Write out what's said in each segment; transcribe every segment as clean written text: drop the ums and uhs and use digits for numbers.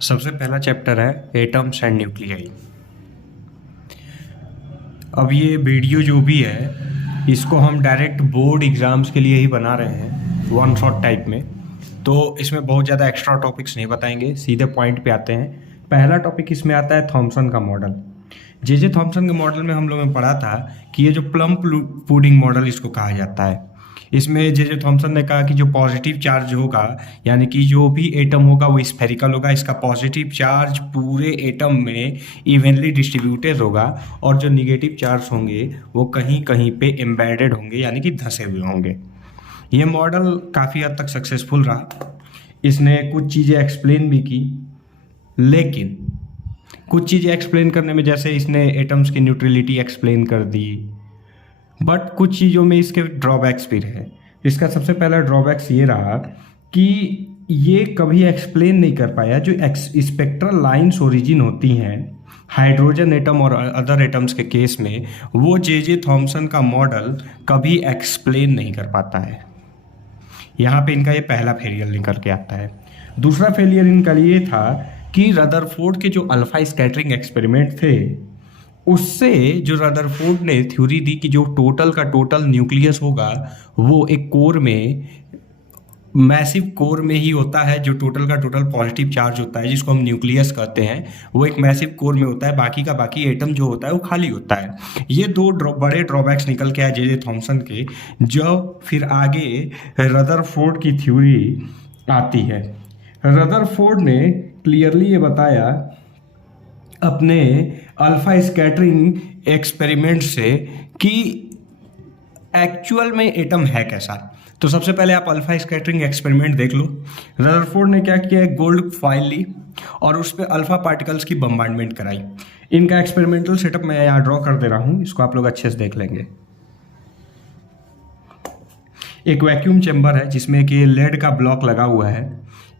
सबसे पहला चैप्टर है एटम्स एंड न्यूक्लियाई। अब ये वीडियो जो भी है इसको हम डायरेक्ट बोर्ड एग्ज़ाम्स के लिए ही बना रहे हैं, वन शॉट टाइप में। तो इसमें बहुत ज़्यादा एक्स्ट्रा टॉपिक्स नहीं बताएंगे, सीधे पॉइंट पे आते हैं। पहला टॉपिक इसमें आता है थॉमसन का मॉडल। जे थॉमसन के मॉडल में हम लोगों ने पढ़ा था कि ये जो प्लम पुडिंग मॉडल इसको कहा जाता है। इसमें जे थॉमसन ने कहा कि जो पॉजिटिव चार्ज होगा, यानी कि जो भी एटम होगा वो स्फेरिकल होगा, इसका पॉजिटिव चार्ज पूरे एटम में इवनली डिस्ट्रीब्यूटेड होगा, और जो निगेटिव चार्ज होंगे वो कहीं कहीं पे एम्बेडेड होंगे, यानी कि धंसे हुए होंगे। ये मॉडल काफ़ी हद तक सक्सेसफुल रहा। इसने कुछ चीज़ें एक्सप्लेन भी की, लेकिन कुछ चीज़ें एक्सप्लेन करने में, जैसे इसने एटम्स की न्यूट्रलिटी एक्सप्लेन कर दी, बट कुछ चीज़ों में इसके ड्रॉबैक्स भी रहे। इसका सबसे पहला ड्रॉबैक्स ये रहा कि ये कभी एक्सप्लेन नहीं कर पाया जो स्पेक्ट्रल लाइंस ओरिजिन होती हैं हाइड्रोजन एटम और अदर एटम्स के केस में, वो जे थॉमसन का मॉडल कभी एक्सप्लेन नहीं कर पाता है। यहाँ पे इनका ये पहला फेलियर निकल के आता है। दूसरा फेलियर इनका ये था कि रदरफोर्ड के जो अल्फा स्कैटरिंग एक्सपेरिमेंट थे, उससे जो रदरफोर्ड ने थ्योरी दी कि जो टोटल का टोटल न्यूक्लियस होगा वो एक कोर में, मैसिव कोर में ही होता है। जो टोटल का टोटल पॉजिटिव चार्ज होता है, जिसको हम न्यूक्लियस कहते हैं, वो एक मैसिव कोर में होता है। बाकी का बाकी एटम जो होता है वो खाली होता है। ये दो बड़े ड्रॉबैक्स निकल के आए जे थॉमसन के, जो फिर आगे रदरफोर्ड की थ्योरी आती है। रदरफोर्ड ने क्लियरली ये बताया अपने अल्फा स्कैटरिंग एक्सपेरिमेंट से कि एक्चुअल में एटम है कैसा। तो सबसे पहले आप अल्फा स्कैटरिंग एक्सपेरिमेंट देख लो। रदरफोर्ड ने क्या किया, एक गोल्ड फाइल ली और उस पर अल्फा पार्टिकल्स की बम्बार्डमेंट कराई। इनका एक्सपेरिमेंटल सेटअप मैं यहाँ ड्रॉ कर दे रहा हूँ, इसको आप लोग अच्छे से देख लेंगे। एक वैक्यूम चैम्बर है जिसमें कि लेड का ब्लॉक लगा हुआ है।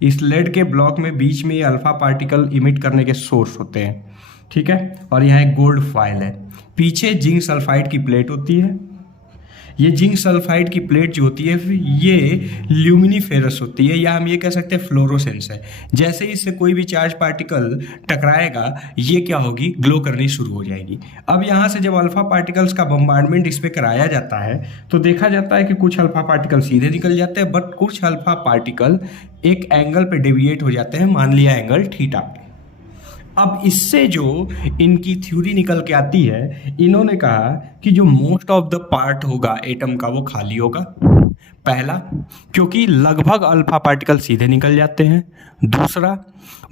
इस लेड के ब्लॉक में बीच में ये अल्फा पार्टिकल इमिट करने के सोर्स होते हैं, ठीक है। और यहाँ एक गोल्ड फाइल है, पीछे जिंक सल्फाइड की प्लेट होती है। ये जिंक सल्फाइड की प्लेट जो होती है ये ल्यूमिनीफेरस होती है, या हम ये कह सकते हैं फ्लोरोसेंस है। जैसे ही इससे कोई भी चार्ज पार्टिकल टकराएगा ये क्या होगी, ग्लो करनी शुरू हो जाएगी। अब यहाँ से जब अल्फा पार्टिकल्स का बम्बार्डमेंट इस पर कराया जाता है तो देखा जाता है कि कुछ अल्फा पार्टिकल सीधे निकल जाते हैं, बट कुछ अल्फा पार्टिकल एक एंगल पे डेविएट हो जाते हैं, मान लिया एंगल थीटा पे। अब इससे जो इनकी थ्योरी निकल के आती है, इन्होंने कहा कि जो मोस्ट ऑफ द पार्ट होगा एटम का वो खाली होगा। पहला, क्योंकि लगभग अल्फा पार्टिकल सीधे निकल जाते हैं। दूसरा,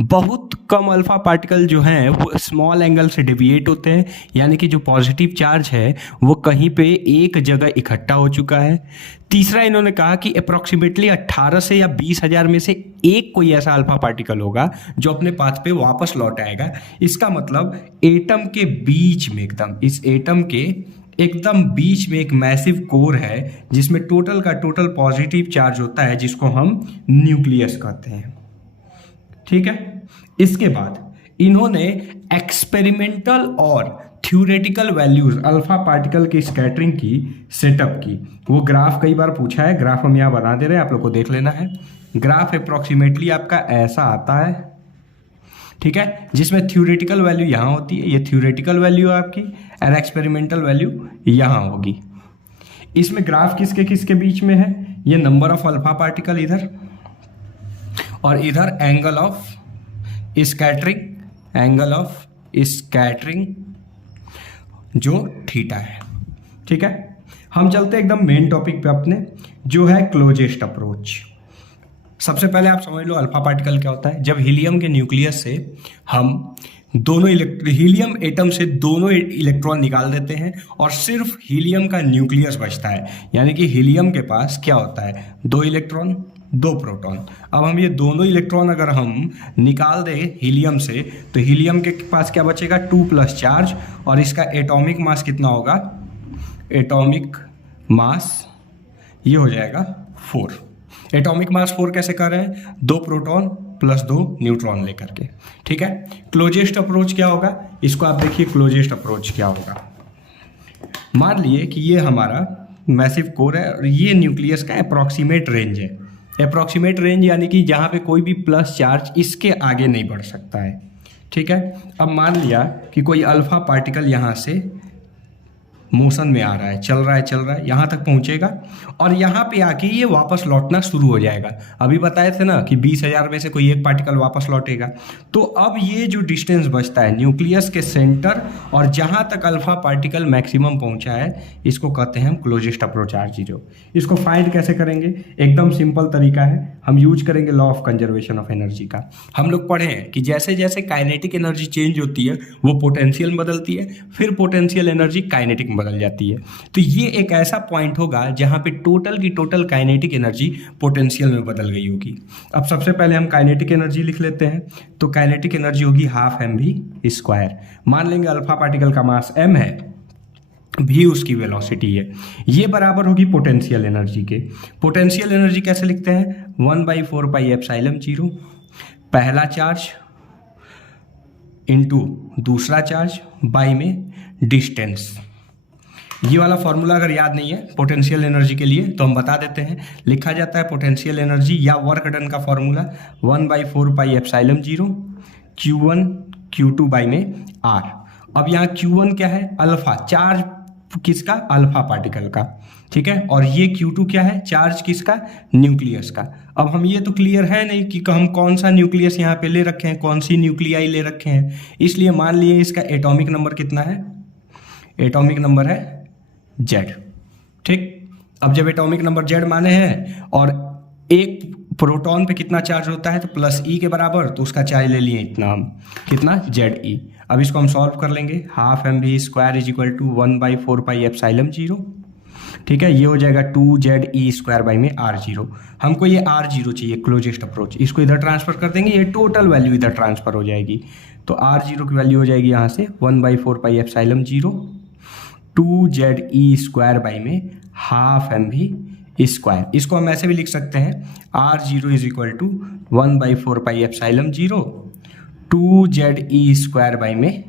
बहुत कम अल्फा पार्टिकल जो हैं वो स्मॉल एंगल से डेविएट होते हैं, यानी कि जो पॉजिटिव चार्ज है वो कहीं पे एक जगह इकट्ठा हो चुका है। तीसरा, इन्होंने कहा कि अप्रॉक्सीमेटली 18 से या 20,000 में से एक कोई ऐसा अल्फा पार्टिकल होगा जो अपने पाथ पे वापस लौट आएगा। इसका मतलब एटम के बीच में, एकदम इस एटम के एकदम बीच में एक मैसिव कोर है जिसमें टोटल का टोटल पॉजिटिव चार्ज होता है, जिसको हम न्यूक्लियस कहते हैं, ठीक है। इसके बाद इन्होंने एक्सपेरिमेंटल और थ्योरेटिकल वैल्यूज अल्फा पार्टिकल की स्कैटरिंग की सेटअप की। वो ग्राफ कई बार पूछा है, ग्राफ हम यहाँ बना दे रहे हैं, आप लोग को देख लेना है। ग्राफ अप्रॉक्सीमेटली आपका ऐसा आता है, ठीक है, जिसमें थ्योरेटिकल वैल्यू यहाँ होती है, ये थ्योरेटिकल वैल्यू है आपकी, और एक्सपेरिमेंटल वैल्यू यहाँ होगी। इसमें ग्राफ किसके किसके बीच में है, ये नंबर ऑफ अल्फा पार्टिकल इधर, और इधर angle of scattering, angle of scattering जो थीटा है, ठीक है। हम चलते एकदम मेन टॉपिक पे अपने, जो है क्लोजेस्ट अप्रोच। सबसे पहले आप समझ लो अल्फा पार्टिकल क्या होता है। जब हीलियम के न्यूक्लियस से हम दोनों हीलियम एटम से दोनों इलेक्ट्रॉन निकाल देते हैं और सिर्फ हीलियम का न्यूक्लियस बचता है, यानी कि हीलियम के पास क्या होता है, 2 इलेक्ट्रॉन 2 प्रोटॉन। अब हम ये दोनों इलेक्ट्रॉन अगर हम निकाल दें हीलियम से, तो हीलियम के पास क्या बचेगा, 2+ चार्ज, और इसका एटॉमिक मास कितना होगा, एटॉमिक मास ये हो जाएगा 4। एटॉमिक मास 4 कैसे कर रहे हैं, 2 प्रोटॉन प्लस 2 न्यूट्रॉन लेकर के, ठीक है। क्लोजेस्ट अप्रोच क्या होगा, इसको आप देखिए, क्लोजेस्ट अप्रोच क्या होगा। मान लिए कि ये हमारा मैसिव कोर है और ये न्यूक्लियस का अप्रॉक्सीमेट रेंज है, अप्रॉक्सीमेट रेंज यानी कि जहाँ पे कोई भी प्लस चार्ज इसके आगे नहीं बढ़ सकता है। ठीक है, अब मान लिया कि कोई अल्फा पार्टिकल यहाँ से मोशन में आ रहा है, चल रहा है, यहाँ तक पहुँचेगा और यहाँ पे आके ये वापस लौटना शुरू हो जाएगा। अभी बताए थे ना कि 20,000 में से कोई एक पार्टिकल वापस लौटेगा। तो अब ये जो डिस्टेंस बचता है न्यूक्लियस के सेंटर और जहाँ तक अल्फा पार्टिकल मैक्सिमम पहुँचा है, इसको कहते हैं हम क्लोजेस्ट अप्रोच R0। इसको फाइंड कैसे करेंगे? एकदम सिंपल तरीका है, हम यूज करेंगे law of conservation of energy का। हम लोग पढ़े हैं कि जैसे जैसे काइनेटिक एनर्जी चेंज होती है वो पोटेंशियल में बदलती है, फिर पोटेंशियल एनर्जी काइनेटिक बदल जाती है। तो ये एक ऐसा पॉइंट होगा जहां पे टोटल की टोटल काइनेटिक एनर्जी पोटेंशियल में बदल गई होगी। अब सबसे पहले हम काइनेटिक एनर्जी लिख लेते हैं। तो काइनेटिक एनर्जी होगी हाफ mv²। मान लेंगे अल्फा पार्टिकल का मास m है, v उसकी वेलोसिटी है, ये बराबर होगी पोटेंशियल एनर्जी के। पोटेंशियल एनर्जी कैसे लिखते हैं? 1/4πε0 पहला चार्ज इनटू दूसरा चार्ज बाई में डिस्टेंस। ये वाला फॉर्मूला अगर याद नहीं है पोटेंशियल एनर्जी के लिए तो हम बता देते हैं। लिखा जाता है पोटेंशियल एनर्जी या वर्क डन का फॉर्मूला 1/4πε0 Q1 Q2 बाई में R। अब यहाँ Q1 क्या है? अल्फा चार्ज किसका? अल्फा पार्टिकल का। ठीक है, और ये Q2 क्या है? चार्ज किसका? न्यूक्लियस का। अब हम ये तो क्लियर है नहीं कि हम कौन सा न्यूक्लियस यहाँ पे ले रखे हैं, कौन सी न्यूक्लियाई ले रखे हैं, इसलिए मान लिए इसका एटॉमिक नंबर कितना है? एटॉमिक नंबर है Z। ठीक, अब जब एटॉमिक नंबर Z माने हैं और एक प्रोटॉन पे कितना चार्ज होता है तो प्लस E के बराबर, तो उसका चार्ज ले लिए इतना हम, कितना? ZE। अब इसको हम सॉल्व कर लेंगे। Half mv² = 1/4πε0। ठीक है, ये हो जाएगा 2ZE² बाई में R0। हमको ये R0 चाहिए क्लोजेस्ट अप्रोच, इसको इधर ट्रांसफर कर देंगे, ये टोटल वैल्यू इधर ट्रांसफर हो जाएगी। तो R0 की वैल्यू हो जाएगी यहाँ से 1/4πε0 2ZE² बाई में हाफ mv²। इसको हम ऐसे भी लिख सकते हैं R0 = 1/4πε0 2ZE² बाई में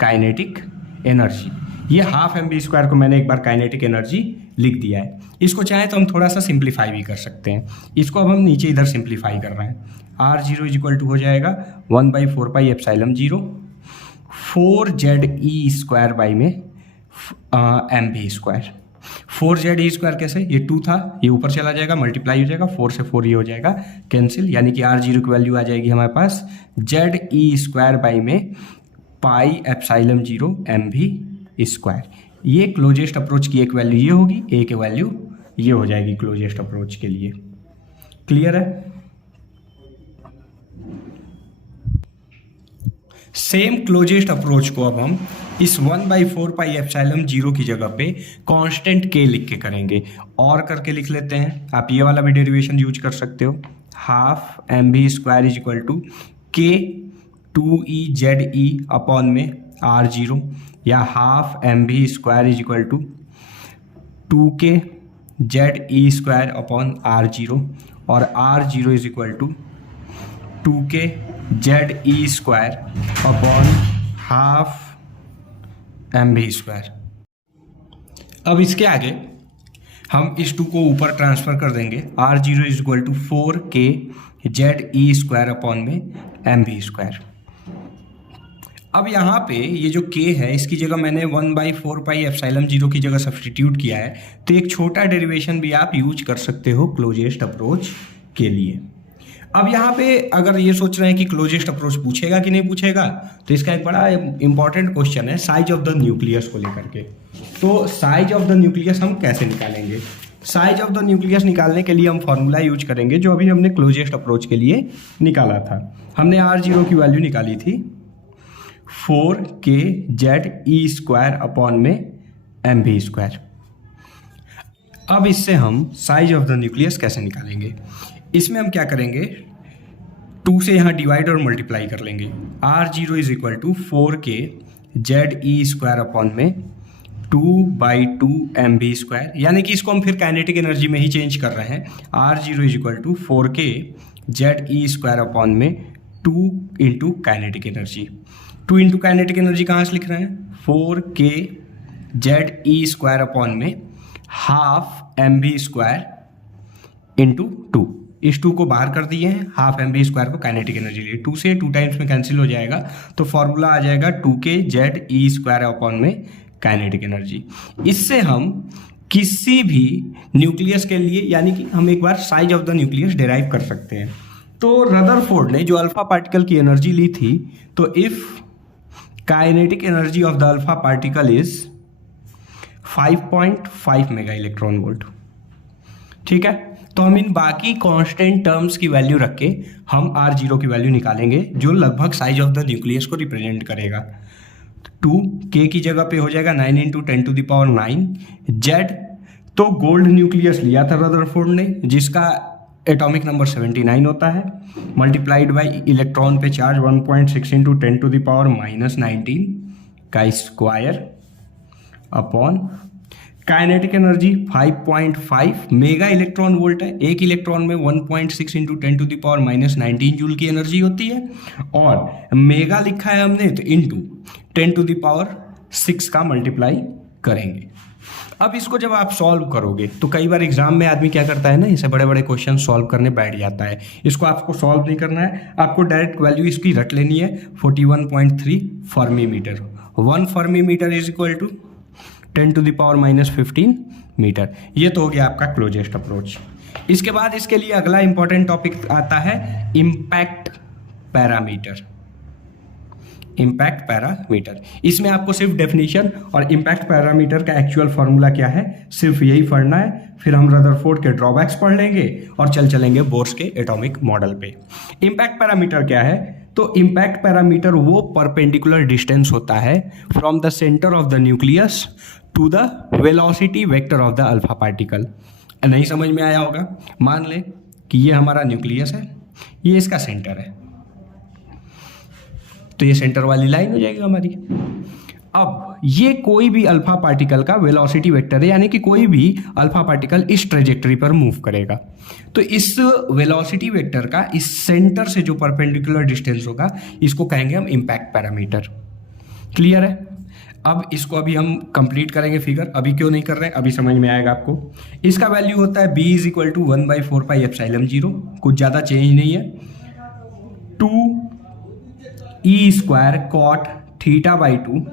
काइनेटिक एनर्जी। ये हाफ mv² को मैंने एक बार काइनेटिक एनर्जी लिख दिया है। इसको चाहे तो हम थोड़ा सा सिंप्लीफाई भी कर सकते हैं। इसको अब हम नीचे इधर सिंप्लीफाई कर रहे हैं। R0 = हो जाएगा 1/4πε0 4ZE² बाई में mv²। 4ZE² कैसे? ये 2 था, ये ऊपर चला जाएगा, मल्टीप्लाई हो जाएगा, 4 से 4 ये हो जाएगा कैंसिल, यानी कि R0 की वैल्यू आ जाएगी हमारे पास ZE² बाई में πε0 mv²। ये क्लोजेस्ट अप्रोच की एक वैल्यू ये होगी, एक वैल्यू ये हो जाएगी क्लोजेस्ट अप्रोच के लिए। क्लियर है? सेम क्लोजेस्ट अप्रोच को अब हम इस 1/4πε0 की जगह पे कांस्टेंट k लिख के करेंगे, और करके लिख लेते हैं। आप ये वाला भी डेरिवेशन यूज कर सकते हो। Half mv² = k 2EZE upon में R0, या half mv² = 2k ZE² upon R0, और R0 = 2k ZE² upon half mv²। अब इसके आगे हम इस 2 को ऊपर ट्रांसफर कर देंगे। R0 = 4k ZE² अपॉन में mv²। अब यहाँ पे ये जो k है इसकी जगह मैंने 1/4πε0 की जगह सब्सटीट्यूट किया है, तो एक छोटा डेरिवेशन भी आप यूज कर सकते हो क्लोजेस्ट अप्रोच के लिए। अब यहाँ पे अगर ये सोच रहे हैं कि क्लोजेस्ट अप्रोच पूछेगा कि नहीं पूछेगा, तो इसका एक बड़ा इंपॉर्टेंट क्वेश्चन है साइज ऑफ द न्यूक्लियस को लेकर के। तो साइज ऑफ द न्यूक्लियस हम कैसे निकालेंगे? साइज ऑफ द न्यूक्लियस निकालने के लिए हम फॉर्मूला यूज करेंगे जो अभी हमने क्लोजेस्ट अप्रोच के लिए निकाला था। हमने R0 की वैल्यू निकाली थी 4k ZE² अपॉन में mv²। अब इससे हम साइज ऑफ द न्यूक्लियस कैसे निकालेंगे? इसमें हम क्या करेंगे, 2 से यहाँ डिवाइड और मल्टीप्लाई कर लेंगे। R0 = 4k ZE² अपॉन में 2/2 mv², यानी कि इसको हम फिर काइनेटिक एनर्जी में ही चेंज कर रहे हैं। R0 = 4k ZE² अपॉन में 2 into kinetic energy. 2 into kinetic energy कहाँ से लिख रहे हैं? 4k ZE² अपॉन में हाफ mv² इंटू 2। इस 2 को बाहर कर दिए हैं, हाफ एम वी स्क्वायर को काइनेटिक एनर्जी लिए, 2 से 2 टाइम्स में कैंसिल हो जाएगा, तो फॉर्मूला आ जाएगा 2kZe² अपॉन में काइनेटिक एनर्जी। इससे हम किसी भी न्यूक्लियस के लिए, यानी कि हम एक बार size of the nucleus derive कर सकते हैं। तो रदरफोर्ड ने जो अल्फा पार्टिकल की एनर्जी ली थी, तो if kinetic energy of the alpha particle is 5.5 mega electron volt, ठीक है। तो हम इन बाकी कांस्टेंट टर्म्स की वैल्यू रख के हम R0 की वैल्यू निकालेंगे, जो लगभग साइज ऑफ द न्यूक्लियस को रिप्रेजेंट करेगा। 2k की जगह पे हो जाएगा 9 × 10⁹ Z। तो गोल्ड न्यूक्लियस लिया था रदरफोर्ड ने, जिसका एटॉमिक नंबर 79 होता है, मल्टीप्लाइड बाय इलेक्ट्रॉन पे चार्ज 1.6 × 10⁻⁻19 का square upon kinetic energy 5.5 mega electron volt है। एक इलेक्ट्रॉन में 1.6 × 10⁻⁻19 जूल की एनर्जी होती है, और मेगा लिखा है हमने तो इंटू 10⁻6 का मल्टीप्लाई करेंगे। अब इसको जब आप सॉल्व करोगे तो कई बार एग्जाम में आदमी क्या करता है ना, इसे बड़े बड़े क्वेश्चन सॉल्व करने बैठ जाता है। इसको आपको सॉल्व नहीं करना है, आपको डायरेक्ट वैल्यू इसकी रट लेनी है 41.3 fermi metre. 1 fermi metre is equal to 10⁻⁻15 metre. ये तो हो गया आपका क्लोजेस्ट अप्रोच। इसके बाद इसके लिए अगला इंपॉर्टेंट टॉपिक आता है इम्पैक्ट पैरामीटर। इम्पैक्ट पैरामीटर, इसमें आपको सिर्फ डेफिनेशन और इम्पैक्ट पैरामीटर का एक्चुअल फॉर्मूला क्या है सिर्फ यही पढ़ना है। फिर हम रदरफोर्ड के ड्रॉबैक्स पढ़ लेंगे और चलेंगे बोर्स के एटॉमिक मॉडल पे। इम्पैक्ट पैरामीटर क्या है? तो इम्पैक्ट पैरामीटर वो परपेंडिकुलर डिस्टेंस होता है from the centre of the nucleus to the velocity vector of the alpha particle. नहीं समझ में आया होगा? मान ले कि ये हमारा न्यूक्लियस है, ये इसका सेंटर है, तो ये सेंटर वाली लाइन हो जाएगी हमारी। अब ये कोई भी अल्फा पार्टिकल का वेलोसिटी वेक्टर है, यानी कि कोई भी अल्फा पार्टिकल इस ट्रेजेक्टरी पर मूव करेगा, तो इस वेलोसिटी वेक्टर का इस सेंटर से जो परपेंडिकुलर डिस्टेंस होगा इसको कहेंगे हम इम्पैक्ट पैरामीटर। क्लियर है? अब इसको अभी हम कंप्लीट करेंगे फिगर, अभी क्यों नहीं कर रहे हैं, अभी समझ में आएगा आपको। इसका वैल्यू होता है b = 1/4πε0, कुछ ज़्यादा चेंज नहीं है, 2e² cot θ/2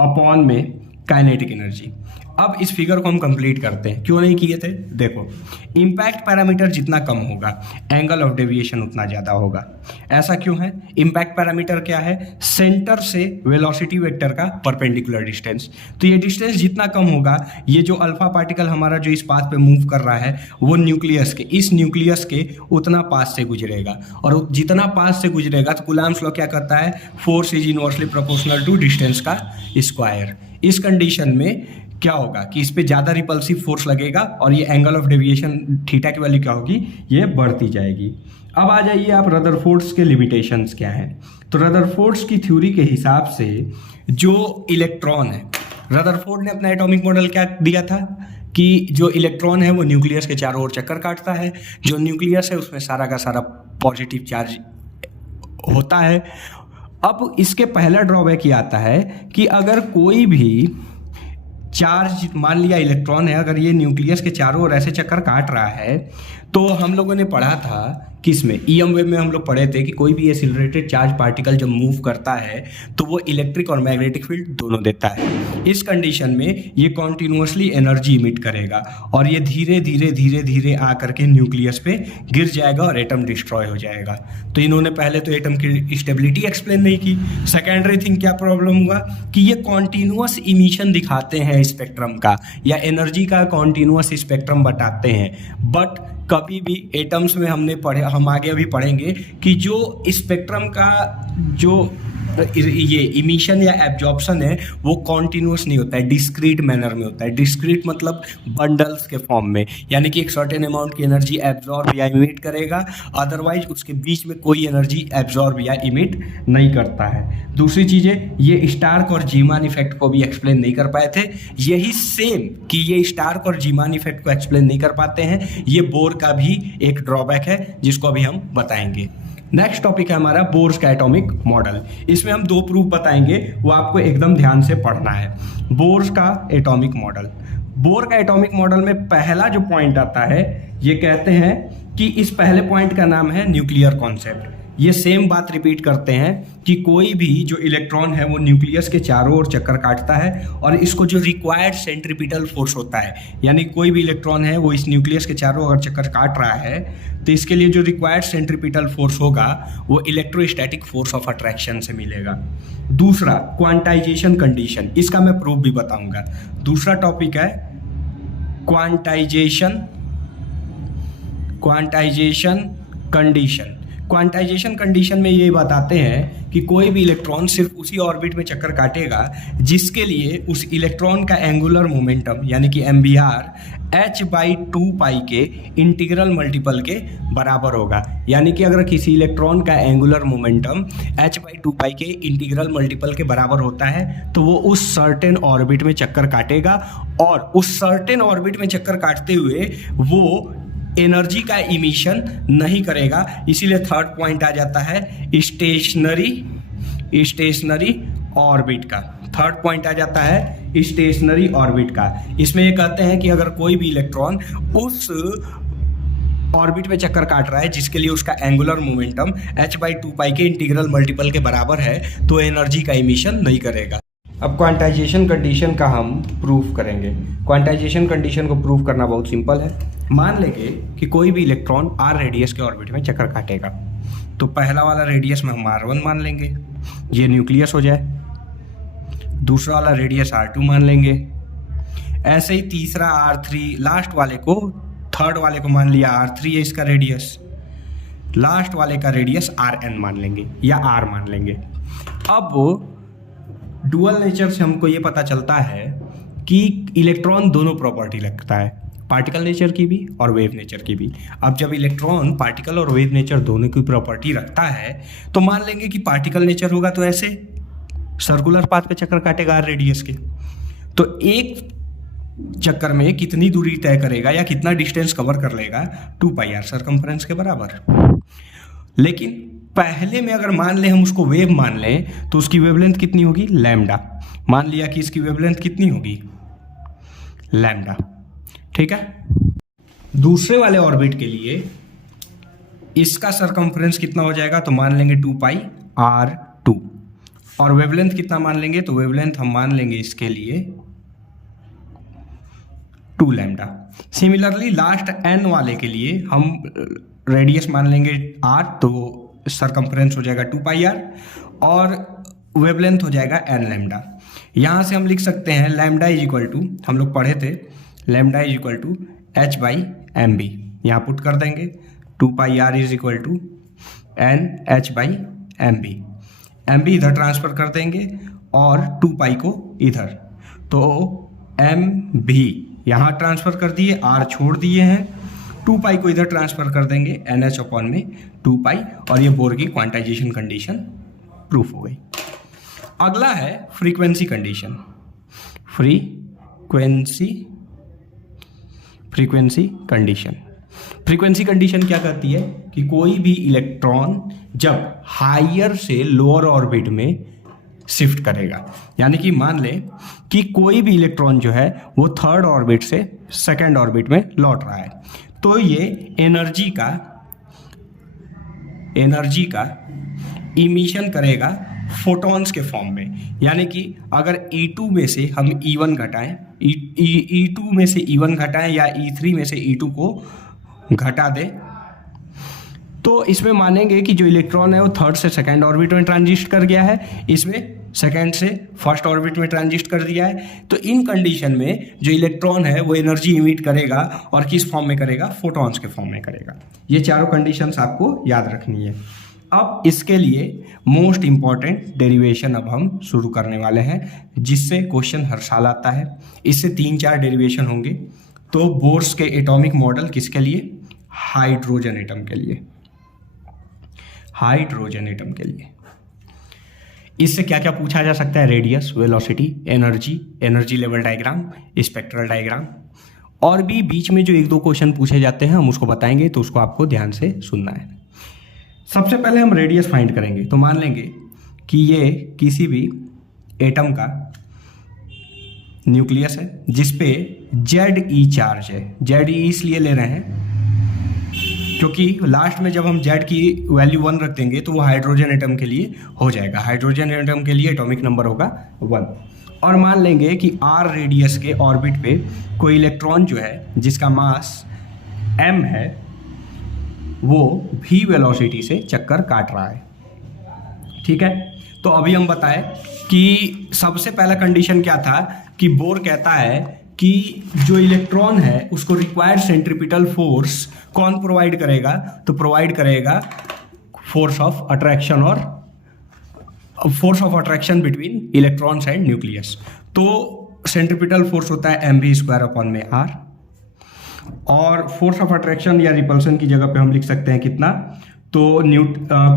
अपॉन में काइनेटिक एनर्जी। अब इस फिगर को हम कंप्लीट करते हैं, क्यों नहीं किए थे? देखो, इम्पैक्ट पैरामीटर जितना कम होगा एंगल ऑफ डेविएशन उतना ज़्यादा होगा। ऐसा क्यों है? इम्पैक्ट पैरामीटर क्या है? सेंटर से वेलोसिटी वेक्टर का परपेंडिकुलर डिस्टेंस। तो ये डिस्टेंस जितना कम होगा, ये जो अल्फा पार्टिकल हमारा जो इस पाथ पे मूव कर रहा है वो न्यूक्लियस के, इस न्यूक्लियस के उतना पास से गुजरेगा, और जितना पास से गुजरेगा तो कूलम्ब्स लॉ क्या करता है? Force is inversely proportional to distance का स्क्वायर। इस कंडीशन में क्या होगा कि इस पे ज़्यादा रिपल्सिव फोर्स लगेगा और ये एंगल ऑफ डेविएशन थीटा की वैल्यू क्या होगी? ये बढ़ती जाएगी। अब आ जाइए आप रदरफोर्ड्स के लिमिटेशंस क्या हैं। तो रदरफोर्ड्स की थ्योरी के हिसाब से जो इलेक्ट्रॉन है, रदरफोर्ड ने अपना एटॉमिक मॉडल क्या दिया था कि जो इलेक्ट्रॉन है वो न्यूक्लियस के चारों ओर चक्कर काटता है, जो न्यूक्लियस है उसमें सारा का सारा पॉजिटिव चार्ज होता है। अब इसके पहला ड्रॉबैक ये आता है कि अगर कोई भी चार्ज, मान लिया इलेक्ट्रॉन है, अगर ये न्यूक्लियस के चारों ओर ऐसे चक्कर काट रहा है, तो हम लोगों ने पढ़ा था किसमें, ईएम वेव में हम लोग पढ़े थे कि कोई भी एक्सीलरेटेड चार्ज पार्टिकल जब मूव करता है तो वो इलेक्ट्रिक और मैग्नेटिक फील्ड दोनों देता है। इस कंडीशन में ये कॉन्टिन्यूसली एनर्जी इमिट करेगा और ये धीरे धीरे धीरे धीरे आकर के न्यूक्लियस पे गिर जाएगा और एटम डिस्ट्रॉय हो जाएगा। तो इन्होंने पहले तो एटम की स्टेबिलिटी एक्सप्लेन नहीं की। सेकेंडरी थिंग क्या प्रॉब्लम हुआ कि ये कॉन्टिन्यूस इमिशन दिखाते हैं स्पेक्ट्रम का, या एनर्जी का कॉन्टिन्यूस स्पेक्ट्रम बताते हैं, बट कभी भी एटम्स में हमने पढ़े, हम आगे अभी पढ़ेंगे कि जो स्पेक्ट्रम का जो ये इमिशन या एब्जॉर्प्शन है वो कॉन्टिन्यूस नहीं होता है, डिस्क्रीट मैनर में होता है। डिस्क्रीट मतलब बंडल्स के फॉर्म में, यानी कि एक सर्टेन अमाउंट की एनर्जी एब्जॉर्ब या इमिट करेगा, अदरवाइज उसके बीच में कोई एनर्जी एब्जॉर्ब या इमिट नहीं करता है। दूसरी चीज़ें, ये स्टार्क और जीमान इफेक्ट को भी एक्सप्लेन नहीं कर पाए थे। यही सेम कि ये स्टार्क और जीमान इफेक्ट को एक्सप्लेन नहीं कर पाते हैं, ये बोर का भी एक ड्रॉबैक है जिसको अभी हम बताएंगे। नेक्स्ट टॉपिक है हमारा बोर्स का एटॉमिक मॉडल। इसमें हम 2 प्रूफ बताएंगे, वो आपको एकदम ध्यान से पढ़ना है। बोर्स का एटॉमिक मॉडल, बोर का एटॉमिक मॉडल में पहला जो पॉइंट आता है, ये कहते हैं कि इस पहले पॉइंट का नाम है न्यूक्लियर कॉन्सेप्ट। ये सेम बात रिपीट करते हैं कि कोई भी जो इलेक्ट्रॉन है वो न्यूक्लियस के चारों ओर चक्कर काटता है और इसको जो रिक्वायर्ड सेंट्रीपिटल फोर्स होता है, यानी कोई भी इलेक्ट्रॉन है वो इस न्यूक्लियस के चारों ओर चक्कर काट रहा है, तो इसके लिए जो रिक्वायर्ड सेंट्रीपिटल फोर्स होगा वो इलेक्ट्रोस्टैटिक फोर्स ऑफ अट्रैक्शन से मिलेगा। दूसरा क्वांटाइजेशन कंडीशन, इसका मैं प्रूफ भी बताऊंगा। दूसरा टॉपिक है क्वांटाइजेशन कंडीशन। क्वांटाइजेशन कंडीशन में ये बताते हैं कि कोई भी इलेक्ट्रॉन सिर्फ उसी ऑर्बिट में चक्कर काटेगा जिसके लिए उस इलेक्ट्रॉन का एंगुलर मोमेंटम यानी कि एम्बियर h/2π के इंटीग्रल मल्टीपल के बराबर होगा। यानी कि अगर किसी इलेक्ट्रॉन का एंगुलर मोमेंटम h/2π के इंटीग्रल मल्टीपल के बराबर होता है तो वो उस सर्टेन ऑर्बिट में चक्कर काटेगा और उस सर्टेन ऑर्बिट में चक्कर काटते हुए वो एनर्जी का इमिशन नहीं करेगा। इसीलिए थर्ड पॉइंट आ जाता है स्टेशनरी ऑर्बिट का। थर्ड पॉइंट आ जाता है स्टेशनरी ऑर्बिट का। इसमें ये कहते हैं कि अगर कोई भी इलेक्ट्रॉन उस ऑर्बिट में चक्कर काट रहा है जिसके लिए उसका एंगुलर मोमेंटम h/2π के इंटीग्रल मल्टीपल के बराबर है तो एनर्जी का इमिशन नहीं करेगा। अब क्वांटाइजेशन कंडीशन का हम प्रूफ करेंगे। क्वांटाइजेशन कंडीशन को प्रूफ करना बहुत सिंपल है। मान लेंगे कि कोई भी इलेक्ट्रॉन r रेडियस के ऑर्बिट में चक्कर काटेगा, तो पहला वाला रेडियस में हम r1 मान लेंगे, ये न्यूक्लियस हो जाए। दूसरा वाला रेडियस r2 मान लेंगे। ऐसे ही तीसरा r3, लास्ट वाले को, थर्ड वाले को मान लिया r3 है इसका रेडियस, लास्ट वाले का रेडियस rn मान लेंगे या r मान लेंगे। अब डुअल नेचर से हमको ये पता चलता है कि इलेक्ट्रॉन दोनों प्रॉपर्टी रखता है, पार्टिकल नेचर की भी और वेव नेचर की भी। अब जब इलेक्ट्रॉन पार्टिकल और वेव नेचर दोनों की प्रॉपर्टी रखता है तो मान लेंगे कि पार्टिकल नेचर होगा तो ऐसे सर्कुलर पाथ पे चक्कर काटेगा रेडियस के, तो एक चक्कर में कितनी दूरी तय करेगा या कितना डिस्टेंस कवर कर लेगा 2πr सरकमफ्रेंस के बराबर। लेकिन पहले में अगर मान ले हम उसको वेव मान लें तो उसकी वेवलेंथ कितनी होगी, लैम्डा। मान लिया कि इसकी वेवलेंथ कितनी होगी, लैम्डा। ठीक है। दूसरे वाले ऑर्बिट के लिए इसका सरकमफ्रेंस कितना हो जाएगा, तो मान लेंगे 2πr2 और वेवलेंथ कितना मान लेंगे, तो वेवलेंथ हम मान लेंगे इसके लिए 2 लैम्डा। सिमिलरली लास्ट n वाले के लिए हम रेडियस मान लेंगे r, तो सरकमफ्रेंस हो जाएगा 2πr और वेवलेंथ हो जाएगा n लैम्डा। यहाँ से हम लिख सकते हैं लैम्डा इज इक्वल टू, हम लोग पढ़े थे, lambda is equal to h/mb। यहाँ पुट कर देंगे 2πr is equal to n h/mb। mb इधर ट्रांसफर कर देंगे और 2π को इधर, तो mb यहाँ ट्रांसफर कर दिए, r छोड़ दिए हैं, 2π को इधर ट्रांसफर कर देंगे NH में 2π और ये बोर की क्वांटाइजेशन कंडीशन प्रूफ हो गई। अगला है फ्रीक्वेंसी कंडीशन। फ्रीक्वेंसी कंडीशन क्या कहती है कि कोई भी इलेक्ट्रॉन जब हायर से लोअर ऑर्बिट में शिफ्ट करेगा, यानी कि मान ले कि कोई भी इलेक्ट्रॉन जो है वो थर्ड ऑर्बिट से सेकंड ऑर्बिट में लौट रहा है, तो ये एनर्जी का इमिशन करेगा फोटॉन्स के फॉर्म में। यानी कि अगर E2 में से हम E1 घटाएं, E2 में से E1 घटाएं या E3 में से E2 को घटा दें, तो इसमें मानेंगे कि जो इलेक्ट्रॉन है वो थर्ड से सेकंड ऑर्बिट में ट्रांजिस्ट कर गया है, इसमें सेकंड से फर्स्ट ऑर्बिट में ट्रांजिस्ट कर दिया है। तो इन कंडीशन में जो इलेक्ट्रॉन है वो एनर्जी इमिट करेगा और किस फॉर्म में करेगा, फोटॉन्स के फॉर्म में करेगा। ये चारों कंडीशंस आपको याद रखनी है। अब इसके लिए मोस्ट इंपॉर्टेंट डेरिवेशन अब हम शुरू करने वाले हैं, जिससे क्वेश्चन हर साल आता है। इससे 3-4 डेरिवेशन होंगे। तो बोर्स के एटॉमिक मॉडल किसके लिए, हाइड्रोजन एटम के लिए, हाइड्रोजन एटम के लिए। इससे क्या क्या पूछा जा सकता है, radius, velocity, energy level diagram, spectral diagram, और भी बीच में जो 1-2 क्वेश्चन पूछे जाते हैं हम उसको बताएंगे, तो उसको आपको ध्यान से सुनना है। सबसे पहले हम रेडियस फाइंड करेंगे। तो मान लेंगे कि ये किसी भी एटम का न्यूक्लियस है जिसपे Ze चार्ज है। Ze इसलिए ले रहे हैं क्योंकि लास्ट में जब हम जेड की वैल्यू 1 रख देंगे तो वो हाइड्रोजन एटम के लिए हो जाएगा, हाइड्रोजन एटम के लिए एटॉमिक नंबर होगा 1। और मान लेंगे कि r रेडियस के ऑर्बिट पे कोई इलेक्ट्रॉन जो है जिसका मास m है वो v वेलोसिटी से चक्कर काट रहा है। ठीक है, तो अभी हम बताएं कि सबसे पहला कंडीशन क्या था कि बोर कहता है कि जो इलेक्ट्रॉन है उसको रिक्वायर्ड सेंट्रीपिटल फोर्स कौन प्रोवाइड करेगा, तो प्रोवाइड करेगा फोर्स ऑफ अट्रैक्शन और force of attraction between electrons and nucleus. तो सेंट्रीपिटल फोर्स होता है mv²/r और फोर्स ऑफ अट्रैक्शन या रिपल्सन की जगह पे हम लिख सकते हैं कितना, तो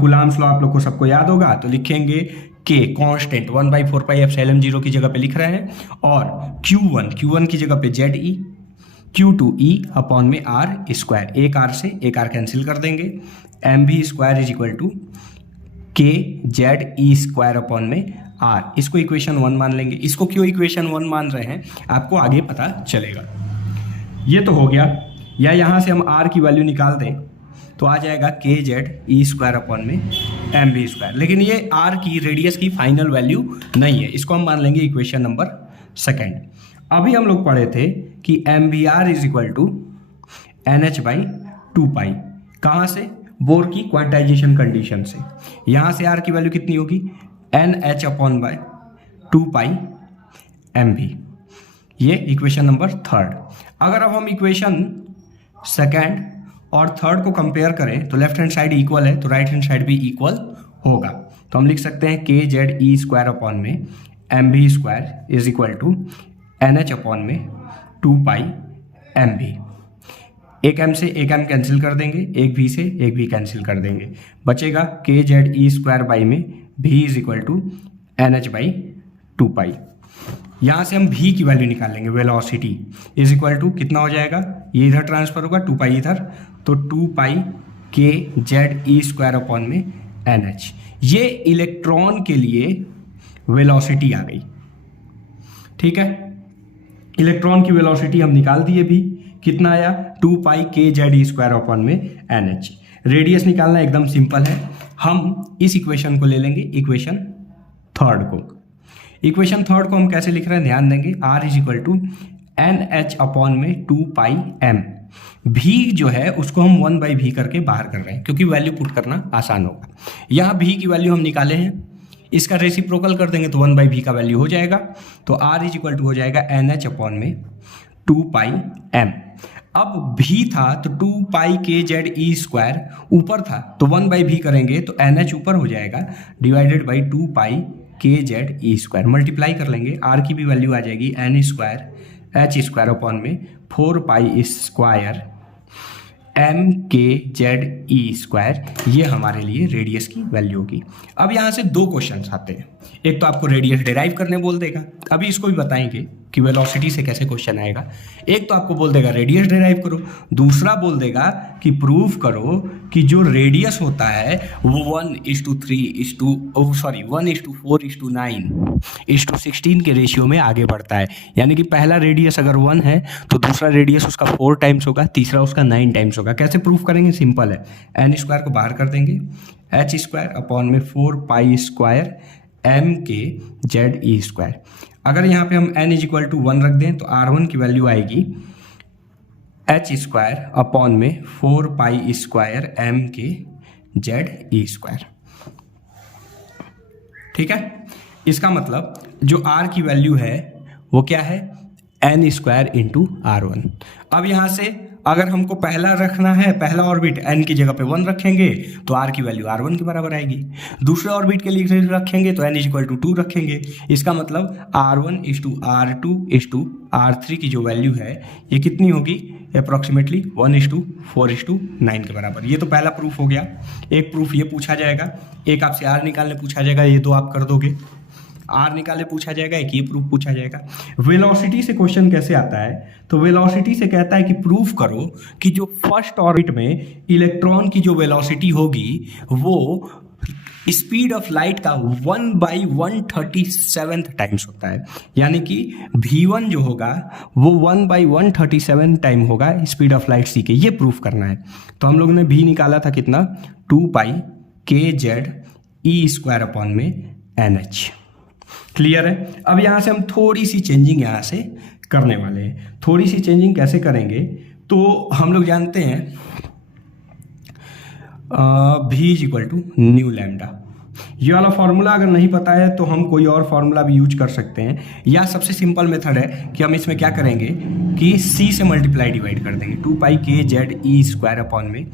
कूलाम्स लॉ आप लोग को सबको याद होगा, तो लिखेंगे k कांस्टेंट 1/4πε0 की जगह पे लिख रहे हैं और q1 की जगह पे ze, q2e/r², एक r से एक r कैंसिल कर देंगे, mv² k ze²/r, इसको इक्वेशन 1 मान लेंगे। इसको क्यों इक्वेशन 1 मान रहे हैं आपको आगे पता चलेगा। ये तो हो गया, या यहाँ से हम r की वैल्यू निकाल दें तो आ जाएगा k ze²/mv², लेकिन ये r की रेडियस की फाइनल वैल्यू नहीं है, इसको हम मान लेंगे इक्वेशन नंबर 2। अभी हम लोग पढ़े थे कि mvr nh/2π, कहाँ से, बोर की क्वांटाइजेशन कंडीशन से। यहाँ से r की वैल्यू कितनी होगी nh/2πmv, ये इक्वेशन नंबर 3। अगर अब हम इक्वेशन 2 और 3 को कंपेयर करें तो लेफ्ट हैंड साइड इक्वल है तो राइट हैंड साइड भी इक्वल होगा, तो हम लिख सकते हैं k ze²/mv²nh/2πmv। एक m से एक m कैंसिल कर देंगे, एक v से एक v कैंसिल कर देंगे, बचेगा k ze² में v nh/2π। यहाँ से हम v की वैल्यू निकालेंगे, वेलोसिटी इज इक्वल टू कितना हो जाएगा, ये इधर ट्रांसफर होगा 2π इधर, तो 2π k ze²/nh, ये इलेक्ट्रॉन के लिए वेलोसिटी आ गई। ठीक है, इलेक्ट्रॉन की वेलोसिटी हम निकाल दिए भी, कितना आया 2π k ze²/nh। रेडियस निकालना एकदम सिंपल है, हम इस इक्वेशन को ले लेंगे इक्वेशन 3 को। इक्वेशन 3 को हम कैसे लिख रहे हैं ध्यान देंगे, r nh/2πm, v जो है उसको हम 1/v करके बाहर कर रहे हैं क्योंकि वैल्यू पुट करना आसान होगा। यहाँ v की वैल्यू हम निकाले हैं, इसका रेसिप्रोकल कर देंगे तो 1/v का वैल्यू हो जाएगा, तो r हो जाएगा nh/2πm। अब v था तो 2π k ze² ऊपर था तो 1/v करेंगे तो nh ऊपर हो जाएगा divided by 2π k ze², multiply कर लेंगे, r की भी वैल्यू आ जाएगी n² h²/में 4π² m k ze², ये हमारे लिए रेडियस की वैल्यू होगी। अब यहाँ से 2 क्वेश्चंस आते हैं, एक तो आपको रेडियस डिराइव करने बोल देगा, अभी इसको भी बताएंगे कि वेलोसिटी से कैसे क्वेश्चन आएगा। एक तो आपको बोल देगा रेडियस डिराइव करो, दूसरा बोल देगा कि प्रूव करो कि जो रेडियस होता है वो 1:4:9:16 के रेशियो में आगे बढ़ता है, यानी कि पहला रेडियस अगर 1 है तो दूसरा रेडियस उसका 4 टाइम्स होगा, तीसरा उसका 9 टाइम्स होगा। कैसे प्रूफ करेंगे, सिंपल है, n² को बाहर कर देंगे, h²/में 4π² m k ze²। अगर यहाँ पे हम n = 1 रख दें तो r1 की वैल्यू आएगी h²/में 4π² m k ze²। ठीक है, इसका मतलब जो r की वैल्यू है वो क्या है, n² × r1। अब यहाँ से अगर हमको पहला रखना है, पहला ऑर्बिट n की जगह पे 1 रखेंगे तो r की वैल्यू r1 के बराबर आएगी, दूसरे ऑर्बिट के लिए रखेंगे तो n = 2 रखेंगे। इसका मतलब r1:r2:r3 की जो वैल्यू है ये कितनी होगी, अप्रॉक्सीमेटली 1:4:9 के बराबर। ये तो पहला प्रूफ हो गया। एक प्रूफ ये पूछा जाएगा, एक आपसे r निकालने पूछा जाएगा, ये 2 आप कर दोगे, r निकाले पूछा जाएगा, एक ये प्रूफ पूछा जाएगा। वेलोसिटी से क्वेश्चन कैसे आता है, तो वेलोसिटी से कहता है कि प्रूफ करो कि जो फर्स्ट ऑर्बिट में इलेक्ट्रॉन की जो वेलोसिटी होगी वो स्पीड ऑफ लाइट का 1/137 टाइम्स होता है, यानी कि v1 जो होगा वो 1/137 टाइम होगा स्पीड ऑफ लाइट c के। ये प्रूफ करना है। तो हम लोगों ने v निकाला था कितना, 2π/kz² क्लियर है। अब यहाँ से हम थोड़ी सी चेंजिंग यहाँ से करने वाले हैं। थोड़ी सी चेंजिंग कैसे करेंगे, तो हम लोग जानते हैं v = न्यू लैम्डा। ये वाला फॉर्मूला अगर नहीं पता है तो हम कोई और फॉर्मूला भी यूज कर सकते हैं, या सबसे सिंपल मेथड है कि हम इसमें क्या करेंगे कि c से मल्टीप्लाई डिवाइड कर देंगे, 2π/kz²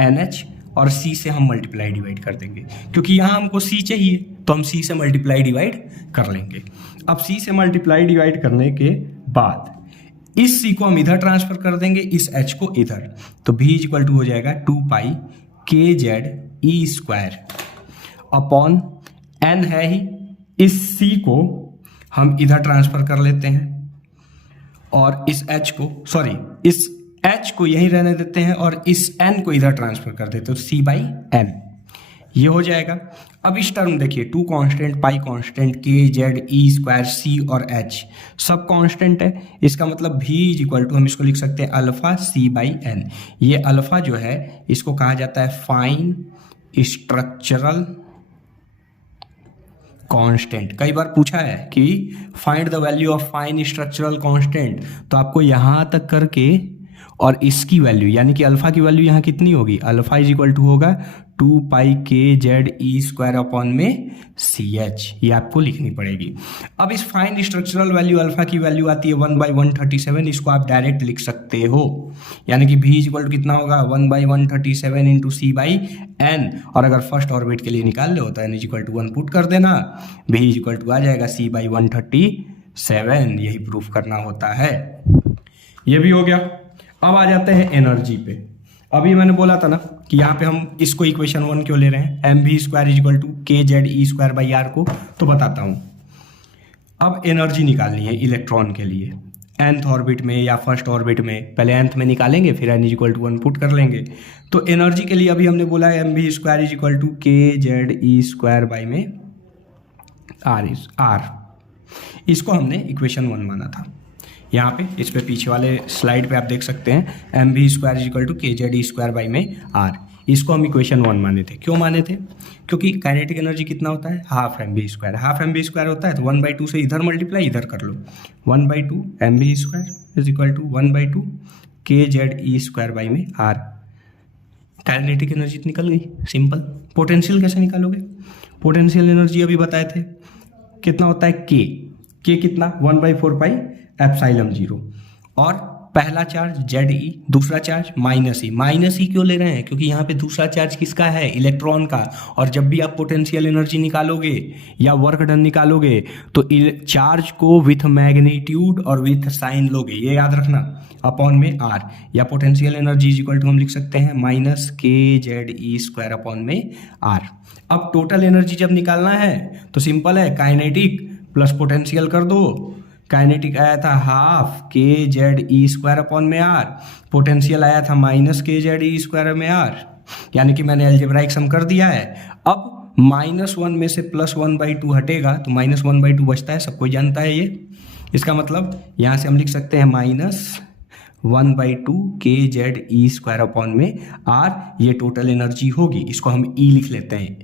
NH, और c से हम मल्टीप्लाई डिवाइड कर देंगे, क्योंकि यहाँ हमको c चाहिए तो हम c से मल्टीप्लाई डिवाइड कर लेंगे। अब c से मल्टीप्लाई डिवाइड करने के बाद इस c को हम इधर ट्रांसफर कर देंगे, इस h को इधर, तो v = हो जाएगा 2π/kz² अपॉन n है ही, इस c को हम इधर ट्रांसफर कर लेते हैं और इस h को, सॉरी इस h को यहीं रहने देते हैं और इस n को इधर ट्रांसफर कर देते हैं, तो c/n ये हो जाएगा। अब इस टर्म देखिए, 2 कांस्टेंट, पाई constant, k, z, e² c और h सब कांस्टेंट है। इसका मतलब v = हम इसको लिख सकते हैं अल्फा c/n। ये अल्फा जो है इसको कहा जाता है फाइन स्ट्रक्चरल कांस्टेंट। कई बार पूछा है कि find the value of fine structural constant, तो आपको यहाँ तक करके और इसकी वैल्यू यानी कि अल्फा की वैल्यू यहाँ कितनी होगी, अल्फा = होगा 2π/kz²/ch, ये आपको लिखनी पड़ेगी। अब इस फाइन स्ट्रक्चरल वैल्यू अल्फा की वैल्यू आती है 1/137, इसको आप डायरेक्ट लिख सकते हो, यानी कि v = कितना होगा 1/137 × c/n, और अगर फर्स्ट ऑर्बिट के लिए निकाल लो तो n = 1 पुट कर देना, v = आ जाएगा c/137। यही प्रूफ करना होता है। ये भी हो गया। अब आ जाते हैं एनर्जी पे। अभी मैंने बोला था ना कि यहाँ पे हम इसको इक्वेशन 1 क्यों ले रहे हैं, mv² = kze²/r को, तो बताता हूँ। अब एनर्जी निकालनी है इलेक्ट्रॉन के लिए nth ऑर्बिट में या फर्स्ट ऑर्बिट में, पहले nth में निकालेंगे फिर n = 1 पुट कर लेंगे। तो एनर्जी के लिए अभी हमने बोला है mv² = kze²/r, इसको हमने इक्वेशन 1 माना था। यहाँ पे इस पे पीछे वाले स्लाइड पे आप देख सकते हैं mv² = kze²/r, इसको हम इक्वेशन 1 माने थे। क्यों माने थे, क्योंकि काइनेटिक एनर्जी कितना होता है, हाफ mv² होता है, तो 1/2 से इधर मल्टीप्लाई इधर कर लो, 1/2 mv² = 1/2 kze²/r। काइनेटिक एनर्जी निकल गई, सिंपल। पोटेंशियल कैसे निकालोगे, पोटेंशियल एनर्जी अभी बताए थे कितना होता है, k कितना 1/4πε0, और पहला चार्ज Ze, दूसरा चार्ज -e क्यों ले रहे हैं, क्योंकि यहाँ पे दूसरा चार्ज किसका है, इलेक्ट्रॉन का। और जब भी आप पोटेंशियल एनर्जी निकालोगे या वर्क डन निकालोगे तो चार्ज को विथ मैग्नीट्यूड और विथ साइन लोगे, ये याद रखना, अपॉन में r, या पोटेंशियल एनर्जी = हम लिख सकते हैं -kze²/r। अब टोटल एनर्जी जब निकालना है तो सिंपल है, काइनेटिक प्लस पोटेंशियल कर दो। काइनेटिक आया था हाफ kze²/r, पोटेंशियल आया था -kze²/r, यानी कि मैंने अलजेब्राइक सम कर दिया है। अब -1 में से +1/2 हटेगा तो -1/2 बचता है, सब कोई जानता है ये। इसका मतलब यहाँ से हम लिख सकते हैं -1/2 kze²/r, ये टोटल एनर्जी होगी, इसको हम E लिख लेते हैं।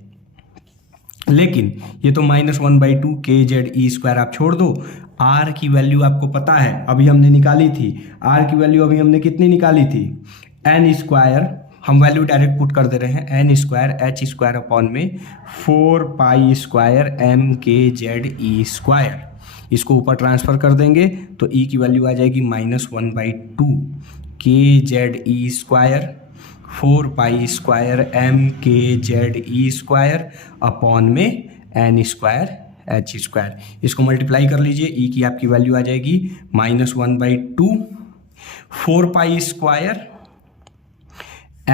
लेकिन ये तो -1/2 kze² आप छोड़ दो, r की वैल्यू आपको पता है, अभी हमने निकाली थी। r की वैल्यू अभी हमने कितनी निकाली थी, n², हम वैल्यू डायरेक्ट पुट कर दे रहे हैं, n² h²/4π² mkze², इसको ऊपर ट्रांसफर कर देंगे तो e की वैल्यू आ जाएगी -1/2 kze² 4π² mkze² अपॉन में n² h²। इसको मल्टीप्लाई कर लीजिए, e की आपकी वैल्यू आ जाएगी -1/2 4π²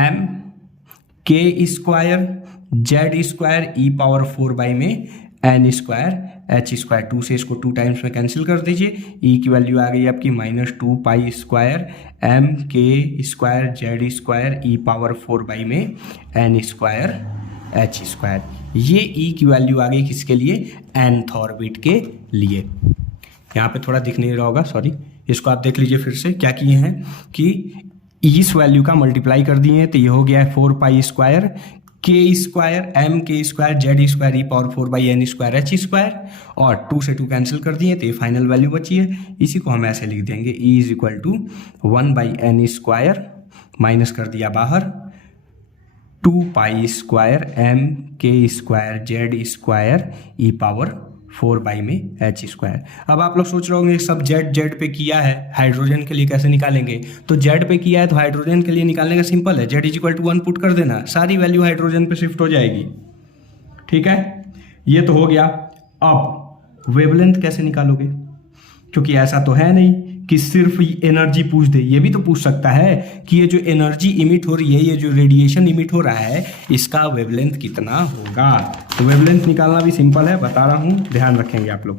mk² z² e⁴ में n² h²। 2 से इसको 2 टाइम्स में कैंसिल कर दीजिए, e की वैल्यू आ गई आपकी -2π² mk² z² e⁴ में n² एच स्क्वायर। ये ई की वैल्यू आ गई किसके लिए, nth ऑर्बिट के लिए। यहाँ पे थोड़ा दिख नहीं रहा होगा, सॉरी, इसको आप देख लीजिए फिर से। क्या किए हैं कि इस वैल्यू का मल्टीप्लाई कर दिए हैं, तो ये हो गया है 4 pi square k square M के square Z square E power 4 by n square H square, और 2 से 2 कैंसिल कर दिए तो ये फाइनल वैल्यू बची है। इसी को हम ऐसे लिख देंगे, e is equal to 1 by n square minus कर दिया बाहर 2 पाई स्क्वायर एम के square Z square E power 4 by में एच स्क्वायर। अब आप लोग सोच रहे होंगे सब जेड पे किया है, हाइड्रोजन के लिए कैसे निकालेंगे। तो जेड पे किया है तो हाइड्रोजन के लिए निकालने का सिंपल है, z is equal to 1 put कर देना, सारी वैल्यू हाइड्रोजन पे शिफ्ट हो जाएगी। ठीक है, ये तो हो गया। अब वेवलेंथ कैसे निकालोगे, क्योंकि ऐसा तो है नहीं कि सिर्फ एनर्जी पूछ दे, ये भी तो पूछ सकता है कि ये जो एनर्जी इमिट हो रही है, ये जो रेडिएशन इमिट हो रहा है, इसका वेवलेंथ कितना होगा। तो वेवलेंथ निकालना भी सिंपल है, बता रहा हूं, ध्यान रखेंगे आप लोग।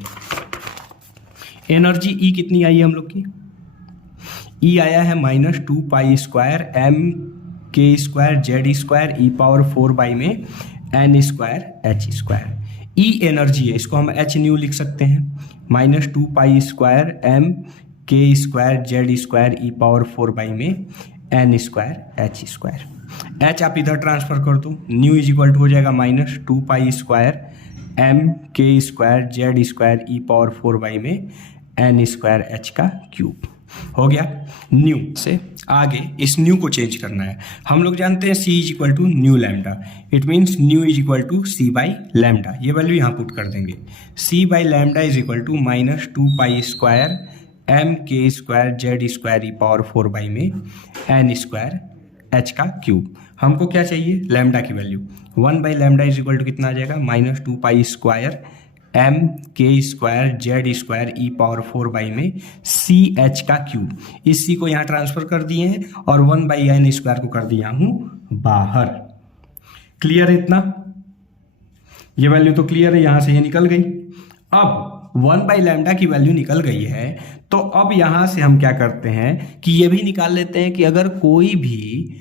एनर्जी ई कितनी आई है हम लोग की, ई आया है -2 पाई स्क्वायर एम के square Z square E power 4 by में N square H square. E energy है, इसको हम एच न्यू लिख सकते हैं, -2 पाई स्क्वायर एम के square Z square E power 4 by में N square H square. H आप इधर ट्रांसफर कर दो, न्यू इज इक्वल टू हो जाएगा -2 पाई स्क्वायर एम के square Z square E power 4 by में एन स्क्वायर एच का क्यूब। हो गया। न्यू से आगे इस न्यू को चेंज करना है। हम लोग जानते हैं C is equal to nu lambda, it means nu is equal to C by lambda. ये वैल्यू यहाँ पुट कर देंगे, C by lambda is equal to -2 pi square M के square Z square E power 4 by में N square H का cube. हमको क्या चाहिए, लैम्डा की value. 1 by lambda is equal to कितना आ जाएगा, -2 पाई स्क्वायर एम के square Z square E power 4 by में सी एच का क्यूब। इस सी को यहाँ ट्रांसफर कर दिए हैं और 1 बाई एन स्क्वायर को कर दिया हूँ बाहर। क्लियर है इतना, ये वैल्यू तो क्लियर है, यहाँ से ये निकल गई। अब 1 बाई लैम्डा की वैल्यू निकल गई है, तो अब यहां से हम क्या करते हैं कि ये भी निकाल लेते हैं कि अगर कोई भी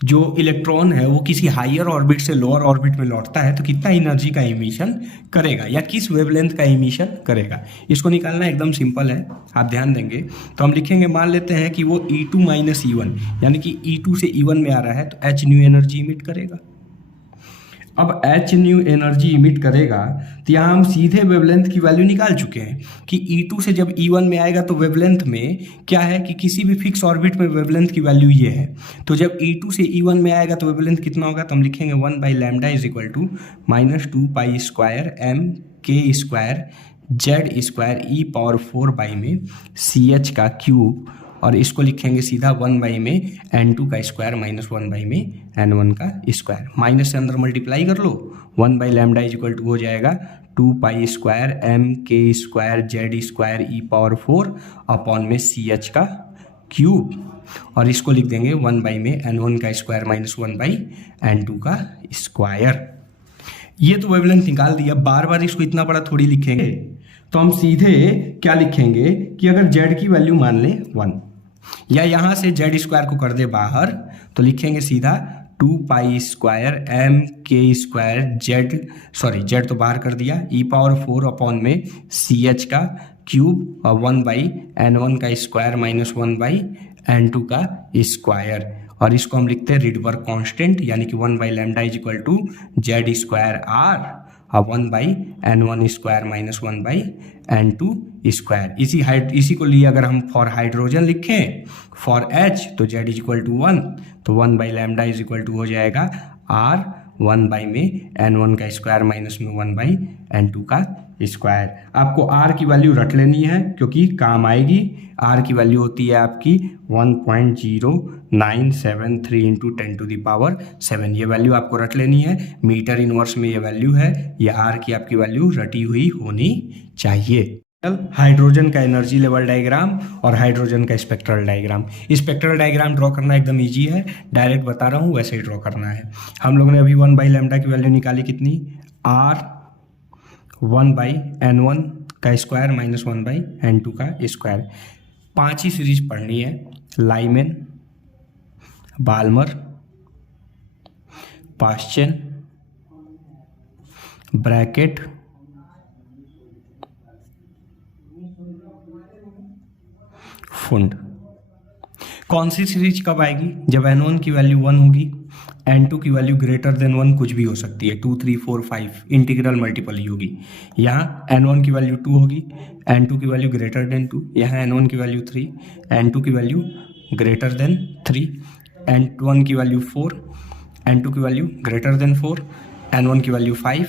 जो इलेक्ट्रॉन है वो किसी हायर ऑर्बिट से लोअर ऑर्बिट में लौटता है तो कितना एनर्जी का इमिशन करेगा या किस वेवलेंथ का इमिशन करेगा। इसको निकालना एकदम सिंपल है, आप ध्यान देंगे तो हम लिखेंगे, मान लेते हैं कि वो E2 माइनस E1 यानी कि E2 से E1 में आ रहा है तो H न्यू एनर्जी इमिट करेगा। अब H न्यू एनर्जी इमिट करेगा तो यहाँ हम सीधे वेवलेंथ की वैल्यू निकाल चुके हैं कि E2 से जब E1 में आएगा तो वेवलेंथ में क्या है कि किसी भी फिक्स ऑर्बिट में वेवलेंथ की वैल्यू ये है। तो जब E2 से E1 में आएगा तो वेवलेंथ कितना होगा, तो हम लिखेंगे 1 by lambda is equal to -2 pi square M के square Z square E power 4 by में सी एच का क्यूब, और इसको लिखेंगे सीधा 1 बाई में n2 का स्क्वायर -1 बाई में n1 का स्क्वायर। माइनस से अंदर मल्टीप्लाई कर लो, 1 by lambda is equal to हो जाएगा 2 पाई स्क्वायर एम के स्क्वायर जेड स्क्वायर ई पावर 4 अपॉन में सी एच का क्यूब, और इसको लिख देंगे 1 बाई में n1 का स्क्वायर -1 बाई n2 का स्क्वायर। ये तो वेवलेंथ निकाल दिया, बार बार इसको इतना बड़ा थोड़ी लिखेंगे, तो हम सीधे क्या लिखेंगे कि अगर z की वैल्यू मान लें 1 या यहाँ से जेड स्क्वायर को कर दे बाहर तो लिखेंगे सीधा 2 पाई स्क्वायर एम के स्क्वायर जेड तो बाहर कर दिया ई पावर 4 अपॉन में सी एच का क्यूब और 1 बाई n1 का स्क्वायर -1 बाई n2 का स्क्वायर, और इसको हम लिखते हैं रिडबर्ग कांस्टेंट यानी कि 1 by lambda is equal to z square R और 1 by n1 square -1 by n2 square. इसी को लिए अगर हम फॉर हाइड्रोजन लिखें फॉर H तो Z इज इक्वल टू 1, तो 1 by lambda is equal to हो जाएगा R 1 बाई में n1 का स्क्वायर -1 बाई n2 का स्क्वायर। आपको R की वैल्यू रट लेनी है क्योंकि काम आएगी। R की वैल्यू होती है आपकी 1.0973 इंटू 10 टू द पावर 7। ये वैल्यू आपको रट लेनी है, मीटर इनवर्स में ये वैल्यू है, ये R की आपकी वैल्यू रटी हुई होनी चाहिए। हाइड्रोजन का एनर्जी लेवल डायग्राम और हाइड्रोजन का spectral diagram. Spectral diagram draw करना एकदम इजी है, डायरेक्ट बता रहा हूँ वैसे ही ड्रॉ करना है। हम लोगों ने अभी 1 बाई लैम्डा की वैल्यू निकाली कितनी, R 1 बाई n1 का स्क्वायर -1 बाई n2 का स्क्वायर। 5 ही सीरीज पढ़नी है, लाइमेन, बाल्मर, पास्चन, ब्रैकेट फुंड। कौन सी सीरीज कब आएगी? जब N1 की वैल्यू 1 होगी, N2 की वैल्यू ग्रेटर देन 1 कुछ भी हो सकती है, 2 3 4 5 इंटीग्रल मल्टीपल ही होगी। यहाँ N1 की वैल्यू 2 होगी, N2 की वैल्यू ग्रेटर देन 2, यहाँ N1 की वैल्यू 3, N2 की वैल्यू ग्रेटर देन 3, N1 की वैल्यू 4, N2 की वैल्यू ग्रेटर देन 4, N1 की वैल्यू 5,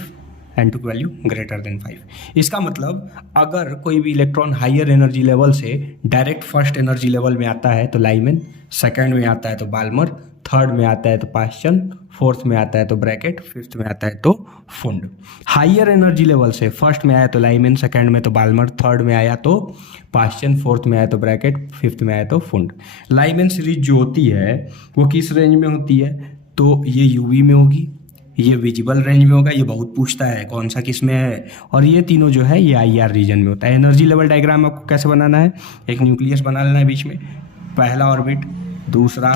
N2 की वैल्यू ग्रेटर देन 5। इसका मतलब अगर कोई भी इलेक्ट्रॉन हायर एनर्जी लेवल से डायरेक्ट फर्स्ट एनर्जी लेवल में आता है तो लाइमन, सेकंड में आता है तो बाल्मर, थर्ड में आता है तो पास्चन, फोर्थ में आता है तो ब्रैकेट, फिफ्थ में आता है तो फुंड। हायर एनर्जी लेवल से फर्स्ट में आया तो लाइमन, सेकंड में तो बाल्मर, थर्ड में आया तो पास्चन, फोर्थ में आया तो ब्रैकेट, फिफ्थ में आया तो फुंड। लाइमन सीरीज जो होती है वो किस रेंज में होती है? तो ये यूवी में होगी, ये विजिबल रेंज में होगा, ये बहुत पूछता है कौन सा किस में है, और ये तीनों जो है ये IR रीजन में होता है। एनर्जी लेवल डायग्राम आपको कैसे बनाना है? एक न्यूक्लियस बना लेना है बीच में, पहला ऑर्बिट, दूसरा,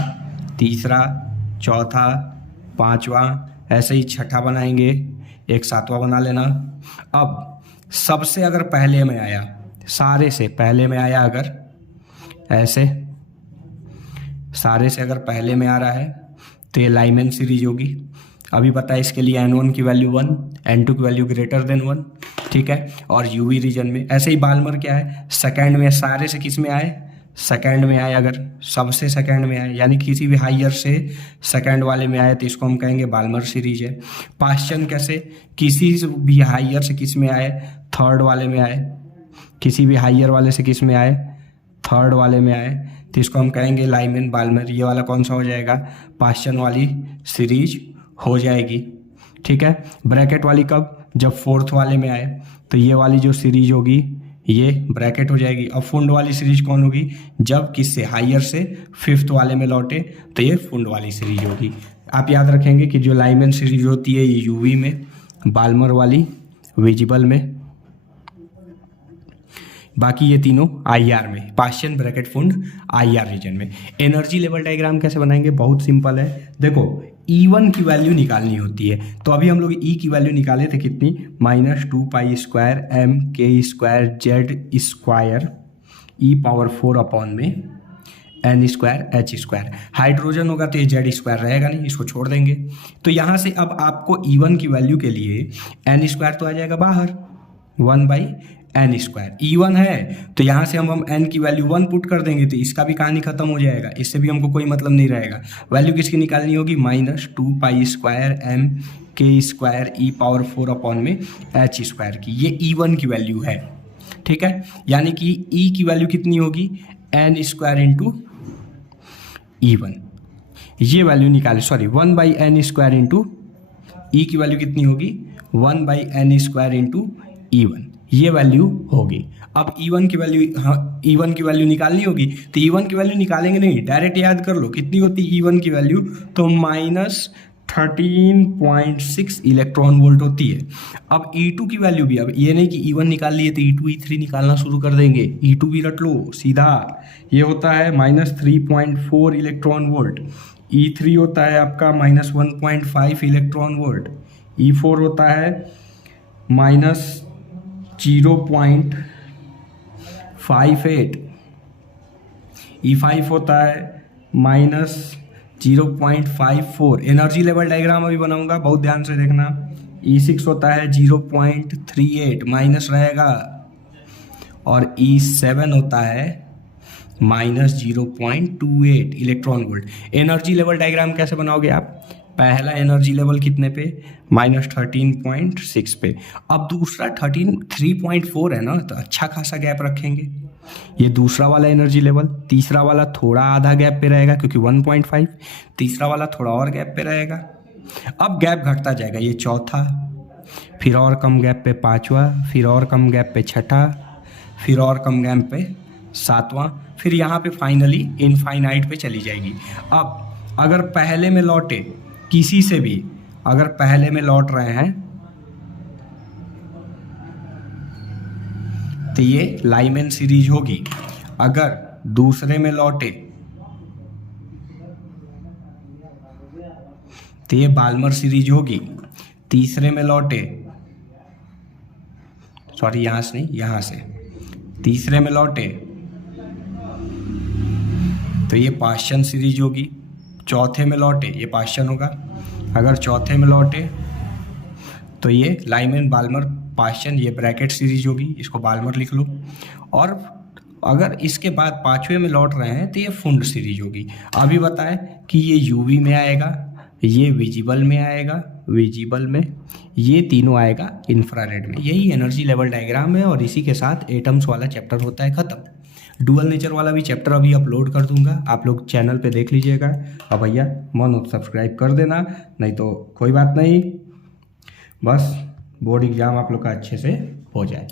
तीसरा, चौथा, पांचवा, ऐसे ही छठा बनाएंगे, एक सातवां बना लेना। अब सबसे अगर पहले में आया, सारे से पहले में आया, अगर ऐसे सारे से अगर पहले में आ रहा है तो ये लाइमन सीरीज होगी। अभी पता है इसके लिए N1 की वैल्यू 1, N2 की वैल्यू ग्रेटर देन 1, ठीक है। और यूवी रीजन में ऐसे ही बाल्मर क्या है? सेकंड में, सारे से किस में आए? सेकंड में आए, अगर सबसे सेकंड में आए यानी किसी भी हायर से सेकंड वाले में आए तो इसको हम कहेंगे बाल्मर सीरीज है। पास्चन कैसे? किसी भी हायर से किस में आए? थर्ड वाले में आए, किसी भी हायर वाले से किस में आए? थर्ड वाले में आए, तो इसको हम कहेंगे लाइमन बाल्मर। ये वाला कौन सा हो जाएगा? पास्चन वाली सीरीज हो जाएगी, ठीक है। ब्रैकेट वाली कब? जब फोर्थ वाले में आए, तो ये वाली जो सीरीज होगी ये ब्रैकेट हो जाएगी। अब फुंड वाली सीरीज कौन होगी? जब किससे? हायर से फिफ्थ वाले में लौटे तो ये फुंड वाली सीरीज होगी। आप याद रखेंगे कि जो लाइमन सीरीज होती है ये यूवी में, बाल्मर वाली विजिबल में, बाकी ये तीनों IR में, पास्चन, ब्रैकेट, फुंड IR रीजन में। एनर्जी लेवल डायग्राम कैसे बनाएंगे? बहुत सिंपल है। देखो E1 की वैल्यू निकालनी होती है, तो अभी हम लोग E की वैल्यू निकाले थे कितनी? -2π² mk²z² e⁴ अपॉन में n²h²। हाइड्रोजन होगा तो ये z² रहेगा नहीं, इसको छोड़ देंगे। तो यहाँ से अब आपको E1 की वैल्यू के लिए n² तो आ जाएगा बाहर, 1/n²। E1 है तो यहाँ से हम n की वैल्यू 1 पुट कर देंगे तो इसका भी कहानी खत्म हो जाएगा, इससे भी हमको कोई मतलब नहीं रहेगा। वैल्यू किसकी निकालनी होगी? -2π² mk² e⁴ अपॉन में h² की। ये E1 की वैल्यू है, ठीक है। यानी कि E की वैल्यू कितनी होगी? n² into E1। ये वैल्यू निकाले, सॉरी 1/n² इंटू E की वैल्यू कितनी होगी? 1/n² इंटू E1, ये वैल्यू होगी। अब E1 की वैल्यू, हाँ E1 की वैल्यू निकालनी होगी, तो E1 की वैल्यू निकालेंगे नहीं, डायरेक्ट याद कर लो कितनी होती है E1 की वैल्यू, तो -13.6 इलेक्ट्रॉन वोल्ट होती है। अब E2 की वैल्यू भी, अब ये नहीं कि E1 निकाल लिए तो E2 E3 निकालना शुरू कर देंगे, E2 भी रट लो सीधा। ये होता है -3.4 इलेक्ट्रॉन वोल्ट, E3 होता है आपका -1.5 इलेक्ट्रॉन वोल्ट, E4 होता है -0.58, E5 होता है -0.54। एनर्जी लेवल डायग्राम अभी बनाऊंगा, बहुत ध्यान से देखना। E6 होता है 0.38, माइनस रहेगा, और E7 होता है -0.28 electron volt. Energy level diagram कैसे बनाओगे आप? पहला एनर्जी लेवल कितने पे? -13.6 पे। अब दूसरा 3.4 है ना, तो अच्छा खासा गैप रखेंगे। ये दूसरा वाला एनर्जी लेवल, तीसरा वाला थोड़ा आधा गैप पे रहेगा क्योंकि 1.5, तीसरा वाला थोड़ा और गैप पे रहेगा। अब गैप घटता जाएगा, ये चौथा, फिर और कम गैप पे पांचवा, फिर और कम गैप पे छठा, फिर और कम गैप पे सातवां, फिर यहाँ पे फाइनली इनफाइनाइट पे चली जाएगी। अब अगर पहले में लौटे, किसी से भी अगर पहले में लौट रहे हैं तो ये लाइमन सीरीज होगी। अगर दूसरे में लौटे तो ये बाल्मर सीरीज होगी। तीसरे में लौटे सॉरी यहाँ से नहीं, यहाँ से तीसरे में लौटे तो ये पाश्चन सीरीज होगी, चौथे में लौटे ये पाश्चन होगा, अगर चौथे में लौटे तो ये लाइमैन बाल्मर पाश्चन, ये ब्रैकेट सीरीज होगी, इसको बाल्मर लिख लो। और अगर इसके बाद पाँचवें में लौट रहे हैं तो ये फुंड सीरीज होगी। अभी बताएं कि ये यूवी में आएगा, ये विजिबल में आएगा, विजिबल में, ये तीनों आएगा इंफ्रारेड में। यही एनर्जी लेवल डायग्राम है और इसी के साथ एटम्स वाला चैप्टर होता है ख़त्म। डुअल नेचर वाला भी चैप्टर अभी अपलोड कर दूंगा, आप लोग चैनल पे देख लीजिएगा। अब भैया मन हो सब्सक्राइब कर देना, नहीं तो कोई बात नहीं, बस बोर्ड एग्ज़ाम आप लोग का अच्छे से हो जाए।